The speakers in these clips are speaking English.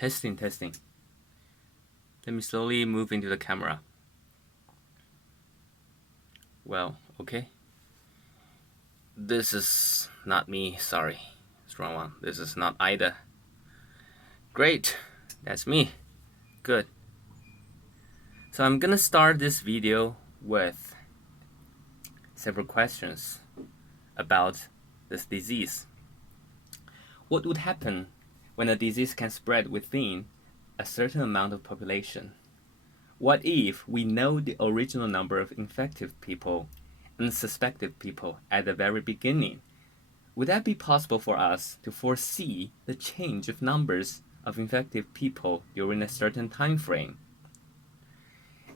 Testing. Let me slowly move into the camera. Well, okay. This is not me, sorry. It's wrong one. This is not either. Great, that's me. Good. So I'm gonna start this video with several questions about this disease. What would happen when a disease can spread within a certain amount of population? What if we know the original number of infective people and suspected people at the very beginning? Would that be possible for us to foresee the change of numbers of infective people during a certain time frame?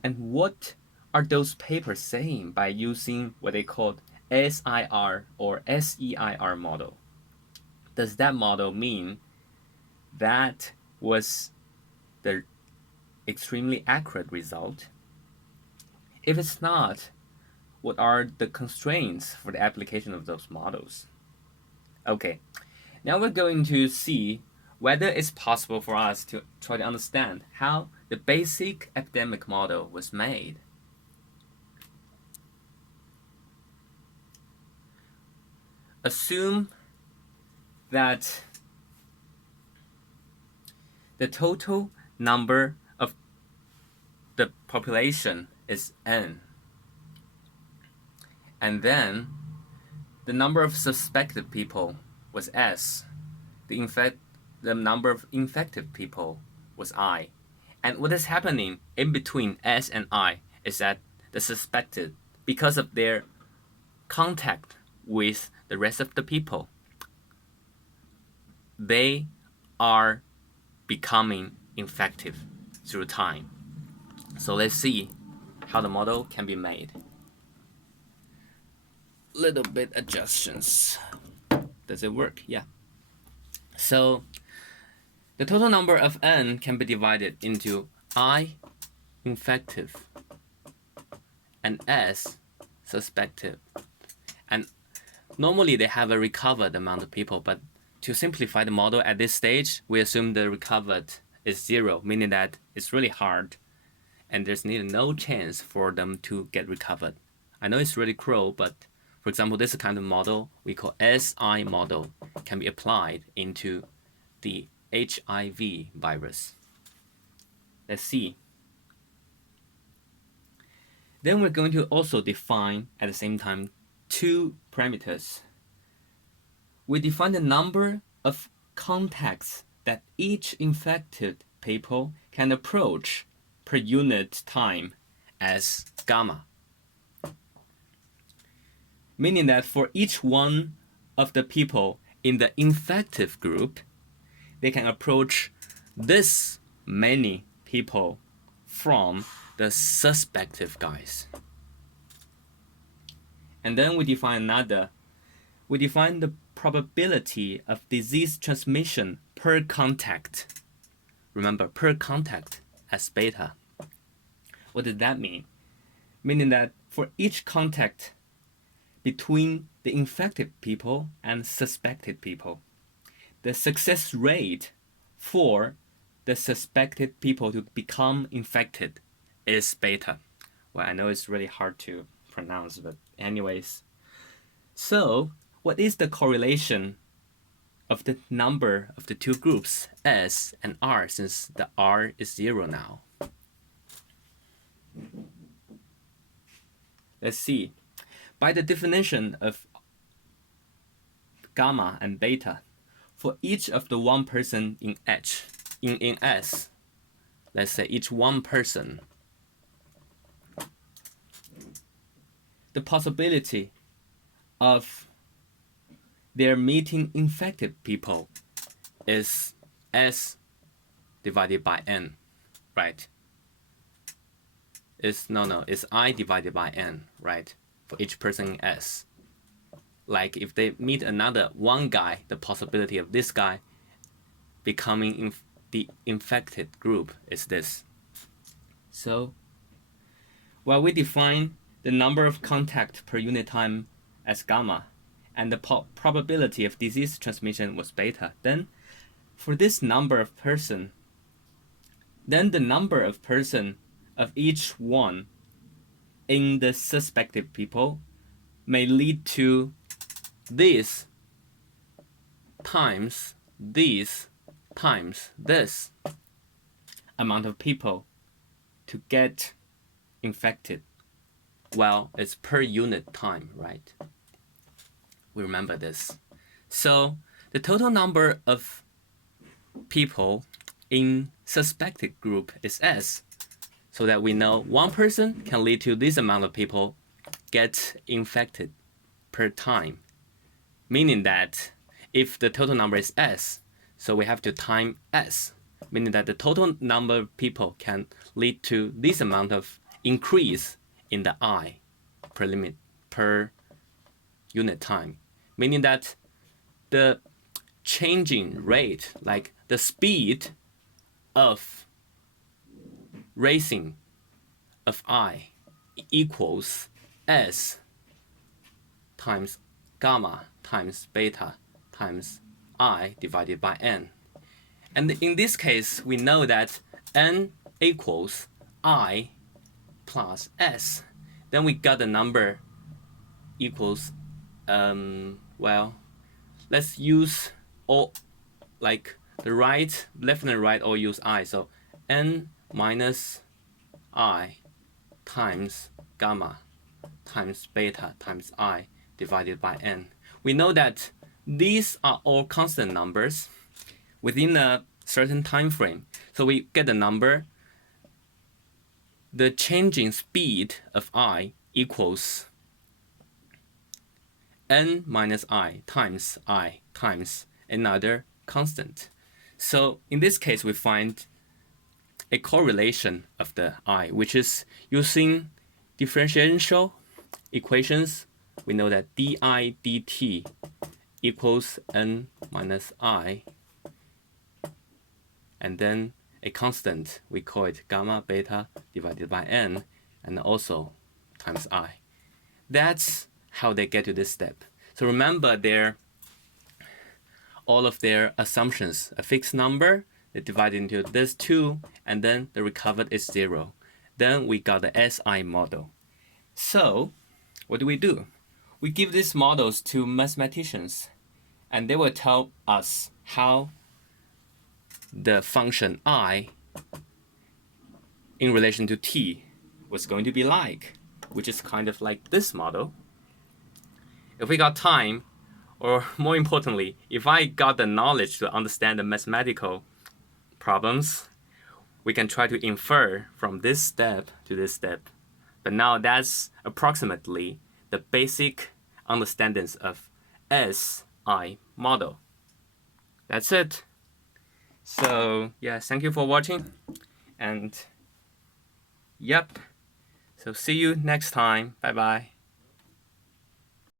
And what are those papers saying by using what they call SIR or SEIR model? Does that model mean that was the extremely accurate result? If it's not, what are the constraints for the application of those models? Okay, now we're going to see whether it's possible for us to try to understand how the basic epidemic model was made. Assume that the total number of the population is n, and then the number of suspected people was s, the number of infected people was I, and what is happening in between s and I is that the suspected, because of their contact with the rest of the people, they are becoming infective through time. So let's see how the model can be made. Little bit adjustments. Does it work? Yeah. So the total number of n can be divided into I infective and s suspected. And normally they have a recovered amount of people, but to simplify the model at this stage, we assume the recovered is 0, meaning that it's really hard and there's nearly no chance for them to get recovered. I know it's really cruel, but for example, this kind of model we call SI model can be applied into the HIV virus. Let's see. Then we're going to also define at the same time 2 parameters. We define the number of contacts that each infected people can approach per unit time as gamma. Meaning that for each one of the people in the infective group, they can approach this many people from the suspective guys. And then we define the probability of disease transmission per contact. Remember, per contact as beta. What does that mean? Meaning that for each contact between the infected people and suspected people, the success rate for the suspected people to become infected is beta. Well, I know it's really hard to pronounce, but anyways. So, what is the correlation of the number of the 2 groups, S and R, since the R is 0 now? Let's see. By the definition of gamma and beta, for each of the 1 person in in S, let's say each 1 person, the possibility of their meeting infected people is S divided by N, right? It's I divided by N, right? For each person in S. Like if they meet another 1 guy, the possibility of this guy becoming the infected group is this. So, while we define the number of contact per unit time as gamma, and the probability of disease transmission was beta, then for this number of person, then the number of person of each one in the suspected people may lead to this times this times this amount of people to get infected. Well, it's per unit time, right? We remember this. So the total number of people in suspected group is S, so that we know one person can lead to this amount of people get infected per time, meaning that if the total number is S, so we have to time S, meaning that the total number of people can lead to this amount of increase in the I per unit time, meaning that the changing rate, like the speed of raising of I, equals S times gamma times beta times I divided by N. And in this case, we know that N equals I plus S. Then we got the number equals, well, let's use all, like the right, left and right all use I. So N minus I times gamma times beta times I divided by N. We know that these are all constant numbers within a certain time frame. So we get the number, the changing speed of I equals N minus I times another constant. So in this case, we find a correlation of the I, which is using differential equations. We know that di dt equals N minus I, and then a constant, we call it gamma beta divided by N, and also times I. That's how they get to this step. So remember all of their assumptions, a fixed number, they divide into this two, and then the recovered is 0. Then we got the SI model. So what do? We give these models to mathematicians, and they will tell us how the function I in relation to t was going to be like, which is kind of like this model. If we got time, or more importantly, if I got the knowledge to understand the mathematical problems, we can try to infer from this step to this step. But now that's approximately the basic understandings of SI model. That's it. So yeah, thank you for watching, and yep, so see you next time. Bye bye.